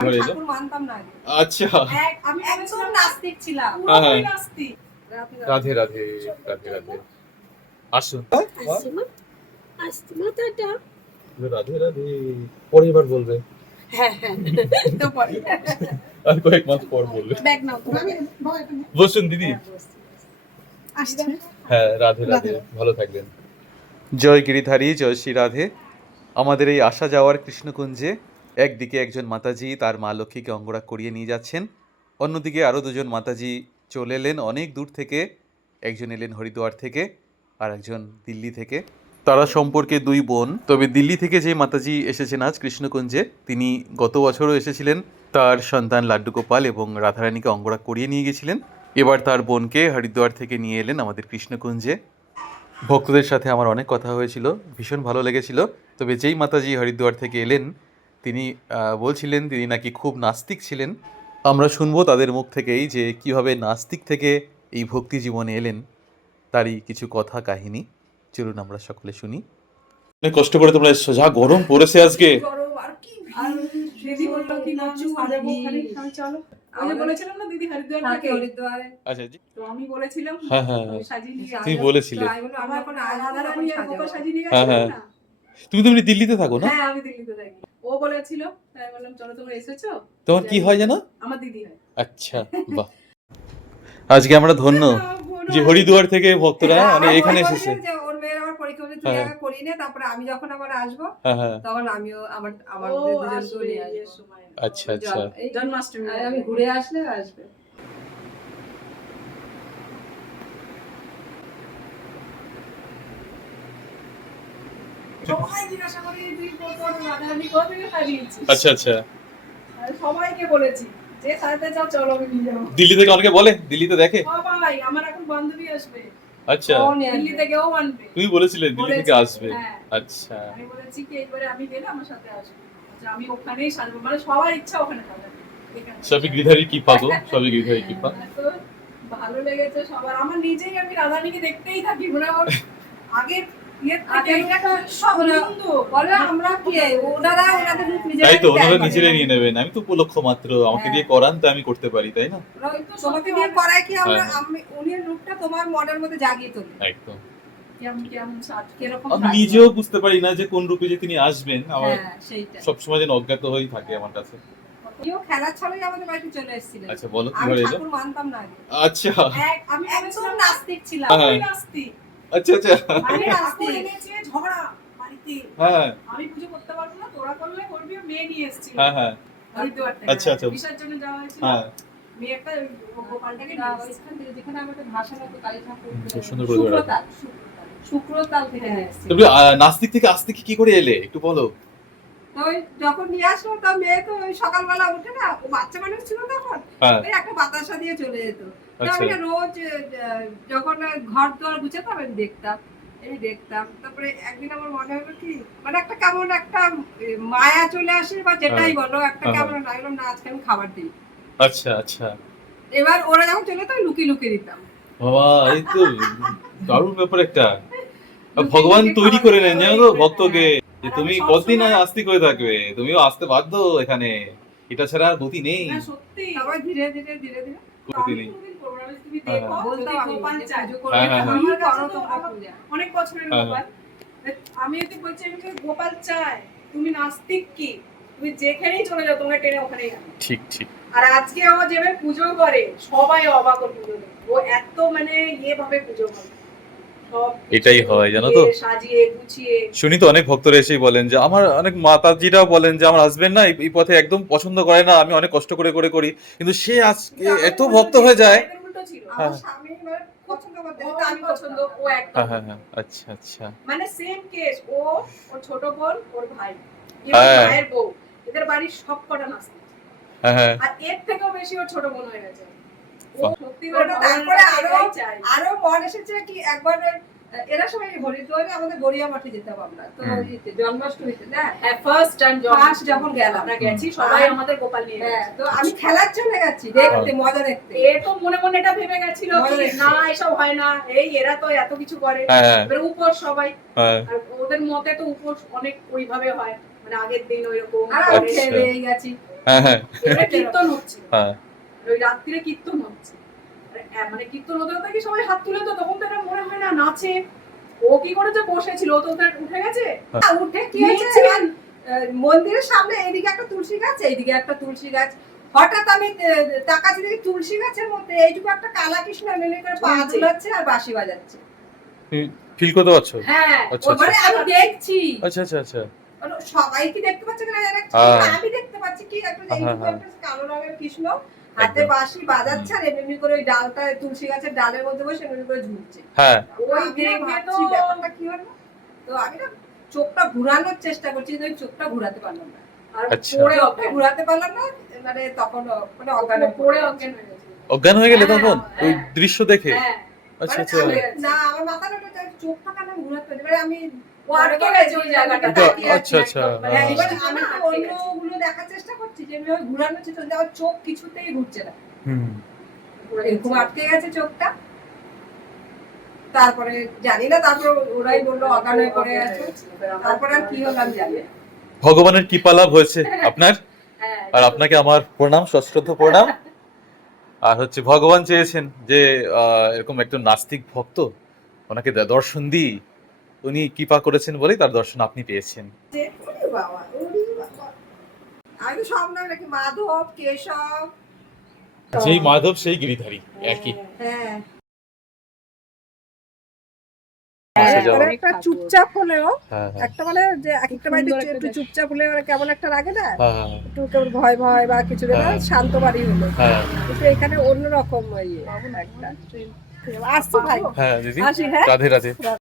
ঠাকুর মানতাম না আগে। আচ্ছা, আমি একদম নাস্তিক ছিলাম। হ্যাঁ। নাস্তিক। রাধে রাধে রাধে রাধে। আসুন। রাধে রাধে। পরে এবার বলবে। হ্যাঁ হ্যাঁ তো পরে আর কয়েক মাস পর বলবে। ব্যাগ নাও তোমার। বসুন দিদি। আসছে। হ্যাঁ, রাধে রাধে। ভালো থাকবেন। জয় গিরিধারী, জয় শ্রী রাধে। আমাদের এই আসা যাওয়ার কৃষ্ণকুঞ্জে একদিকে একজন মাতাজি তার মা লক্ষ্মীকে অঙ্গরাগ করিয়ে নিয়ে যাচ্ছেন, অন্যদিকে আরও দুজন মাতাজি চলে এলেন অনেক দূর থেকে। একজন এলেন হরিদ্বার থেকে আর একজন দিল্লি থেকে। তারা সম্পর্কে দুই বোন। তবে দিল্লি থেকে যে মাতাজি এসেছেন আজ কৃষ্ণকুঞ্জে, তিনি গত বছরও এসেছিলেন। তার সন্তান লাড্ডু গোপাল এবং রাধারানীকে অঙ্গরাগ করিয়ে নিয়ে গেছিলেন। এবার তার বোনকে হরিদ্বার থেকে নিয়ে এলেন আমাদের কৃষ্ণকুঞ্জে। ভক্তদের সাথে আমার অনেক কথা হয়েছিল, ভীষণ ভালো লেগেছিল। তবে যেই মাতাজি হরিদ্বার থেকে এলেন, তিনি বলছিলেন তিনি নাকি খুব নাস্তিক ছিলেন। আমরা শুনবো তাদের মুখ থেকেই যে কিভাবে নাস্তিক থেকে এই ভক্তি জীবনে এলেন, তারই কিছু কথা কাহিনী। চলুন আমরা সকলে শুনি। অনেক কষ্ট করে তোমরা এসছো, যা গরম পড়েছে আজকে। গরম আর কি দিদি বললো কি না সাদা বখানে চলো। আমি বলেছিলাম না দিদি হরিদ্বার থেকে হরিদ্বারে। আচ্ছা জি। তো আমি বলেছিলাম হ্যাঁ হ্যাঁ সাজিয়ে নিয়ে তুমি বলেছিলে। আমার এখন আলাদা রকম সাজিয়ে নিয়ে হ্যাঁ হ্যাঁ, তুমি তো এমনি দিল্লিতে থাকো না? হ্যাঁ আমি দিল্লিতে থাকি। ও বলেছিল, তাই বললাম চলো তোমরা এসেছো। তোমার কি হয় জানো? আমার দিদি হয়। আচ্ছা, বাহ। আজকে আমরা ধন্য যে হরিদ্বার থেকে ভক্তরা মানে এখানে এসেছে। যে ওর মেয়ের আমার পরীক্ষা হচ্ছে, তুই আগে করিয়ে নে, তারপরে আমি যখন আবার আসবো তখন আমিও আমার দুজনকে নিয়ে আসবো। আচ্ছা আচ্ছা, জন্মাষ্টমী আমি ঘুরে আসলে আসবে। সবাই জিজ্ঞাসা করে তুই কোন রাধারানী কোথা থেকে হারিয়েছিস। আচ্ছা আচ্ছা, সবাইকে বলেছি যে সাথে যাও চলো আমি নিয়ে যাবো। দিল্লি থেকে অনেকে বলে, দিল্লিতে দেখে। সবাই আমার এখন বান্ধবী আসবে। আচ্ছা, দিল্লি থেকে ও আনবে। তুমি বলেছিলে দিল্লি থেকে আসবে। আচ্ছা, আমি বলেছি কি এইবারে আমি গেলে আমার সাথে আসবে, যে আমি ওখানেই সাজবো, মানে সবার ইচ্ছা ওখানে সাজাবে। সবই গিরিধারী কৃপা গো, সবই গিরিধারী কৃপা। তো ভালো লেগেছে সবার। আমার নিজেই আমি রাধারানীকে দেখতেই থাকি, মানে আমার আগের তাই তো, ওনারা নিজেরাই নিয়ে নেবেন। আমি তো উপলক্ষ মাত্র, আমাকে দিয়ে করান তো আমি করতে পারি, তাই না? তোমাকে দিয়ে করায় কি আমরা উনি রূপটা তোমার মনের মধ্যে জাগিয়ে তোলে একদম। আমি নিজেও বুঝতে পারি না যে কোন রূপে যে তিনি আসবেন। আমার সবসময় যেন অজ্ঞাত হয়েই থাকে আমার কাছে। খেলার ছলেই আমাদের বাড়িতে চলে এসেছিলেন। আচ্ছা বলো আমি কিভাবে এলো? ঠাকুর মানতাম না আগে। আচ্ছা, আমি একদম নাস্তিক ছিলাম। হ্যাঁ। আমি নাস্তিক। আচ্ছা আচ্ছা, আমি নাস্তিক এনেছে ঝগড়া বাড়িতে। হ্যাঁ আমি পুজো করতে পারবো না, তোরা করলে করবি। মেয়ে নিয়ে এসেছিল। হ্যাঁ হ্যাঁ, হরিদ্বার থেকে। আচ্ছা আচ্ছা, বিসর্জনে যাওয়া হয়েছিল। হ্যাঁ, মেয়ে একটা গোপালটাকে নিয়ে এসেছিল যেখানে আমাদের ভাষা মতো কালী ঠাকুর খুব সুন্দর করে ধরে রাখো। শুক্রতাল থেকে নিয়ে এসেছিল। তুমি নাস্তিক থেকে আস্তিক কি করে এলে একটু বলো। তো যখন নিয়ে আসলো, তো মেয়ে তো ওই সকালবেলা উঠে না, ও বাচ্চা মানুষ ছিল তখন, ওই একটা বাতাসা দিয়ে চলে যেত। আমি রোজ যখন ঘর দোয়ার গুছাতাম আমি দেখতাম। তারপরে একদিন আমার মনে হলো কি, মানে একটা কেমন একটা মায়া চলে আসে বা যেটাই বলো, একটা কেমন লাগলো না, আজকে আমি খাবার দিই। আচ্ছা আচ্ছা, এবার ওরা যখন চলে যেত লুকিয়ে লুকিয়ে দিতাম। বাবা, এই তো দারুণ ব্যাপার একটা। ভগবান তৈরি করে নেন জানো তো ভক্তকে, যে তুমি কতদিন আস্তিক হয়ে থাকবে, তুমিও আসতে বাধ্য এখানে, এটা ছাড়া আর গতি নেই। সত্যি আবার ধীরে ধীরে গতি নেই। তুমি দেখো বলতে গোপাল চাই অনেক বছরের গোপাল। আমি যদি বলছি আমি গোপাল চাই, তুমি নাস্তিক কি, তুমি যেখানেই চলে যাও তোমাকে টেনে ওখানেই আনো। ঠিক ঠিক। আর আজকে ও যেভাবে পুজো করে সবাই অবাক হয়ে পুজো করে। ও এত মানে ভাবে পুজো করে, এটাই হয় জানো তো, সাজিয়ে গুছিয়ে। শুনি তো অনেক ভক্তরা এসেই বলেন যে, আমার অনেক মাতাজিরাও বলেন যে আমার হাজবেন্ড না এই পথে একদম পছন্দ করে না, আমি অনেক কষ্ট করে করি, কিন্তু সে আজকে এত ভক্ত হয়ে যায়। আমার স্বামী পছন্দ করতে, আমি পছন্দ, ও একদম। হ্যাঁ হ্যাঁ, আচ্ছা আচ্ছা, মানে সেম কেস, ওর ছোট বোন, ওর ভাই, এর ভাইয়ের বউ, এদের বাড়ির সবকটা নাস্তিক। হ্যাঁ, আর এর থেকেও বেশি ওর ছোট বোন হয়ে গেছে। ও সত্যি করে তারপরে আরো মন এসেছে কি, একবার এরা সবাই হরিদ্বারে আমাদের গড়িয়া মাঠে যেতাম আমরা, তো জন্মাষ্টমীতে না, ফার্স্ট টাইম যখন গেলাম, আমরা গেছি সবাই আমাদের গোপাল নিয়ে। হ্যাঁ, তো আমি খেলার জন্য গেছি, দেখতে মজা দেখতে। এ তো মনে মনে এটা ভেবে গেছিল না এসব হয় না, এরা তো এত কিছু করে, এবার উপোস সবাই, আর ওদের মতে তো উপোস অনেক ওইভাবে হয়, মানে আগের দিন ওইরকম গেছি। হ্যাঁ হ্যাঁ এবারে কীর্তন হচ্ছে, হ্যাঁ ওই রাত্রিরে কীর্তন হচ্ছে, মানে কীর্তন হতে হতে কি সবাই হাত তুলে, তো তখন তো এটা মনে হয় না নাচে। ও কি করেছে, বসেছিল, ও তো উঠে গেছে, উঠে কি হয়েছে, মন্দিরের সামনে এইদিকে একটা তুলসী গাছ, এইদিকে একটা তুলসী গাছ, হঠাৎ আমি তাকাচ্ছি দেখি তুলসী গাছের মধ্যে এইটুকু একটা কালা কৃষ্ণ এমনি করে পা ঝুলাচ্ছে আর বাঁশি বাজাচ্ছে। ফিল করতে পারছো? হ্যাঁ আচ্ছা মানে আমি দেখছি, আচ্ছা আচ্ছা আচ্ছা সবাই কি দেখতে পাচ্ছে কিনা জানি না, আমি দেখতে পাচ্ছি কি একটা এইটুকু একটা কালো রঙের কৃষ্ণ হাতে বাঁশি বাজাচ্ছে আর এমনি করে ওই ডালটা তুলসী গাছের ডালের মধ্যে বসে এমনি করে ঝুলছে। হ্যাঁ ওই দেখে তো ব্যাপারটা কি হলো, তো আমি না চোখটা ঘুরানোর চেষ্টা করছি, কিন্তু চোখটা ঘুরাতে পারলাম না, আর আচ্ছা। পরে ঘুরাতে পারলাম না, মানে তখন মানে অজ্ঞান পড়ে অজ্ঞান হয়ে গেছে। অজ্ঞান হয়ে গেলে তখন হ্যাঁ, ওই দৃশ্য দেখে? হ্যাঁ আচ্ছা মানে আচ্ছা না আমার মাথা না চোখটা কেন ঘুরাতে পারি, মানে আমি ও আটকে গেছে ওই জায়গাটা। আচ্ছা আচ্ছা মানে হ্যাঁ। এবার আমি অন্যগুলো দেখার চেষ্টা করছি যে আমি ঘুরানোর চেষ্টা করছি, আমার চোখ কিছুতেই ঘুরছে না, হুম এরকম আটকে গেছে চোখটা। তারপরে জানি না, তারপর ওরাই বললো অজ্ঞান হয়ে পড়ে আছে, তারপরে আর কি হলো আমি জানি না। ভগবানের কৃপা লাভ হয়েছে আপনার, হ্যাঁ, আর আপনাকে আমার প্রণাম, সশ্রদ্ধ প্রণাম। আর হচ্ছে ভগবান চেয়েছেন যে এরকম একজন নাস্তিক ভক্ত, ওনাকে দর্শন দিই, উনি কৃপা করেছেন বলেই তার দর্শন আপনি পেয়েছেন। ওরে বাবা, ওরে বাবা, আমি তো সব নাম রাখি, মাধব, কেশব, যেই মাধব সেই গিরিধারী, একই। হ্যাঁ আসা যাওয়া। মানে একটা চুপচাপ হলেও হ্যাঁ হ্যাঁ একটা মানে যে একটা বাড়িতে একটু চুপচাপ হলে মানে কেমন একটা লাগে না, হ্যাঁ একটু কেমন ভয় ভয় বা কিছু না, হ্যাঁ। শান্ত বাড়ি হলো, হ্যাঁ কিন্তু এখানে অন্যরকম ইয়ে একটা। আসছি ভাই, হ্যাঁ দিদি, আসি, হ্যাঁ। রাধে রাধে।